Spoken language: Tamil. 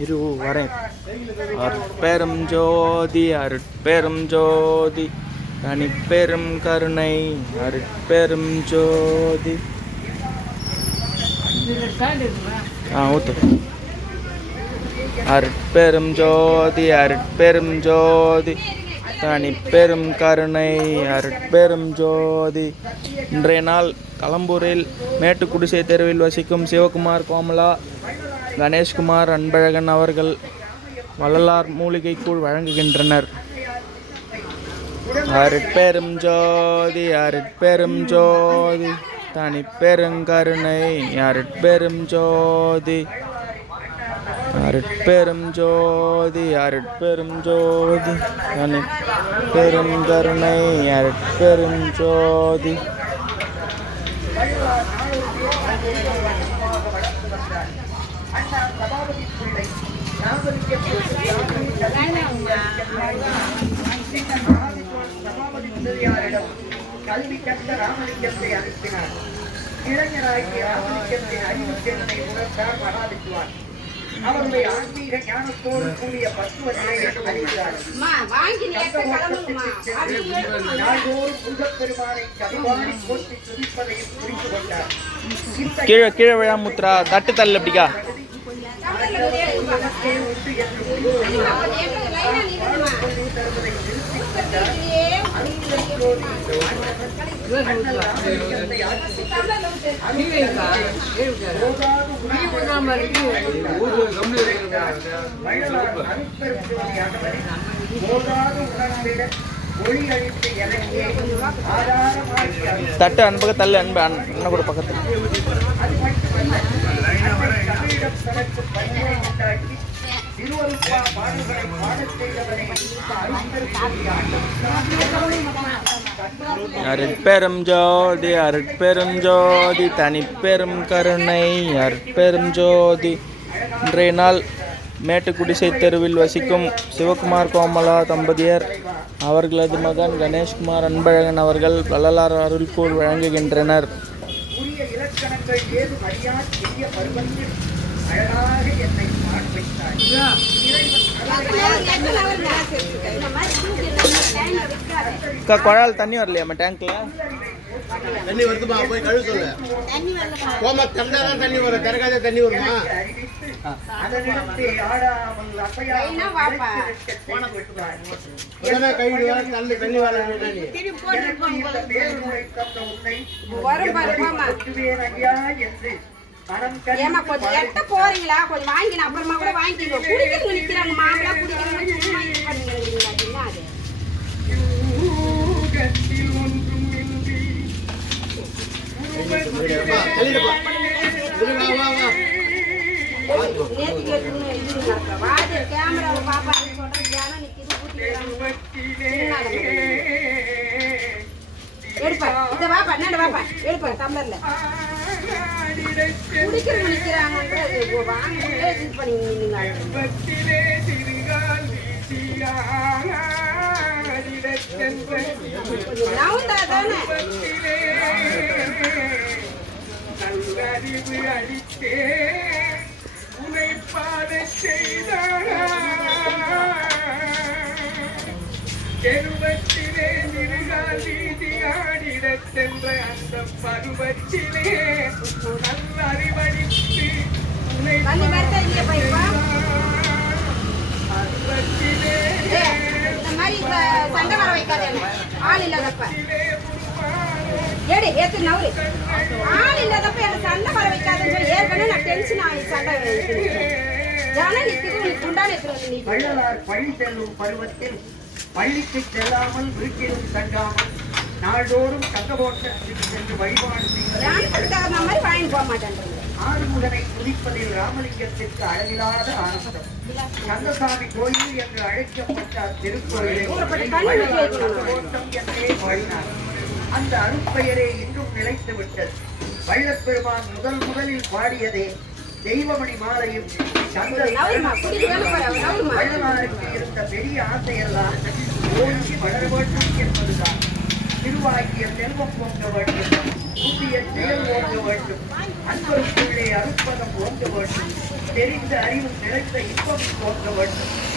இரு வரேன். அருட்பெரும் ஜோதி அருட்பெரும் ஜோதி தனிப்பெரும் கருணை அருட்பெரும் ஜோதி. ஊத்து. அருட்பெரும் ஜோதி அருட்பெரும் ஜோதி தனிப்பெரும் கருணை அருட்பெரும் ஜோதி. இன்றைய நாள் களம்பூரில் மேட்டுக்குடிசை தெருவில் வசிக்கும் சிவகுமார், கோமலா, கணேஷ்குமார், அன்பழகன் அவர்கள் வள்ளலார் மூலிகைக்கூழ் வழங்குகின்றனர். அருட்பெரும் ஜோதி அருட்பெரும் ஜோதி தனிப்பெருங்கருணை அருட்பெரும் ஜோதி. அருட்பெரும் ஜோதி அருட்பெரும் ஜோதி தனிப்பெரும் கருணை அருட்பெரும் ஜோதி. கல்வி கற்ற ராமலிங்கத்தை அனுப்பினார். இளைஞராகிய ராமலிங்கத்தின் அறிவுத்திறனை உணர்ந்தார் மகாவித்வான். அவருடைய ஆன்மீக ஞானத்தோடு கூடிய பக்குவத்தை அறிகிறார். நாள்தோறும் முருகப்பெருமானை கவிவாடி போற்றி துதிப்பதையும் புரிந்து கொண்டார். கீழே கீழே விழாமுத்ரா தட்டு தள்ளு அப்படிக்கா. தட்டு அன்பக தள்ளு அன்பு அண்ணன் கூட பக்கத்துல. அருட்பெரும் ஜோதி அருட்பெரும் ஜோதி தனிப்பெரும் கருணை அருட்பெரும் ஜோதி. இன்றைய நாள் மேட்டுக்குடிசை தெருவில் வசிக்கும் சிவகுமார், கோமலா தம்பதியர் அவர்களது மகன் கணேஷ்குமார், அன்பழகன் அவர்கள் வள்ளலார் அருள்கூழ் வழங்குகின்றனர். குழால் தண்ணி வரலையாம்மா டேங்க்ல? தண்ணி வருதுமா, போய் கழுவு சொல்லு. கோமா தந்தாதான் தண்ணி வரும், திறக்காத தண்ணி வருமா? கைவிடுவா தண்ணி தண்ணி வர ஏமா கொஞ்சம் எட்ட போறீங்களா? கொஞ்சம் வாங்கின அப்புறமா கூட வாங்கிக்கோ. குடிக்கிறவங்க நிக்கிறாங்க, மாம்பழம் குடிக்கிறவங்க சும்மா இது பண்ணுங்க. அப்படின்னா அது கேமராவை பாப்பா சொல்றேன் எடுப்பா. இத வாப்பா, என்ன வாப்பா எடுப்பா டம்ளர்ல. குடிக்கிறவங்க நிக்கிறாங்கன்றது வாங்க இது பண்ணி நவுந்தாதானே நல்லறிவு அளித்தே உனைப்பாத செய்தார். செருவத்திலே நிறுகால் வீதியாடிடச் சென்ற அந்த பருவத்திலே நல்லறிவளித்து உனை பருவத்திலே சண்டை வர வைக்காத ஆள் இல்லாதப்ப ஏடி ஏத்து நவுரு. ஆள் இல்லாதப்ப எனக்கு சண்டை வர வைக்காதுன்னு சொல்லி ஏற்கனவே நான் டென்ஷன் ஆகி சண்டை ஜன நிற்குது. நீ குண்டான வள்ளலார் பள்ளி செல்லும் பருவத்தில் பள்ளிக்கு செல்லாமல் வீட்டிலும் தங்காமல் நாள்தோறும் தங்கபோட்டத்துக்கு சென்று வழிபாடு மாதிரி வாங்கி போக மாட்டேன். ஆறுமுகனை துதிப்பதில் ராமலிங்கத்திற்கு அளவிலாத ஆனந்தம். கந்தசாமி கோயில் என்று அழைக்கப்பட்ட திருக்கோயிலை தங்கபோட்டம் என்றே பாடினார். அந்த அருட்பெயரே இன்றும் நிலைத்து விட்டது. வள்ளற்பெருமான் முதலில் பாடியதே தெய்வமணி மாலையும் வள்ளலாருக்கு இருந்த பெரிய ஆசையெல்லாம் ஓங்கி வளர வேண்டும் என்பதுதான். திருவாகிய செல்வம் ஓங்க வேண்டும், புதிய செயல் ஓங்க வேண்டும், அன்பருக்குள்ளே அருட்பதம் ஓங்க வேண்டும், தெரிந்த அறிவும் நிறைந்த இன்பம் தோன்ற வேண்டும்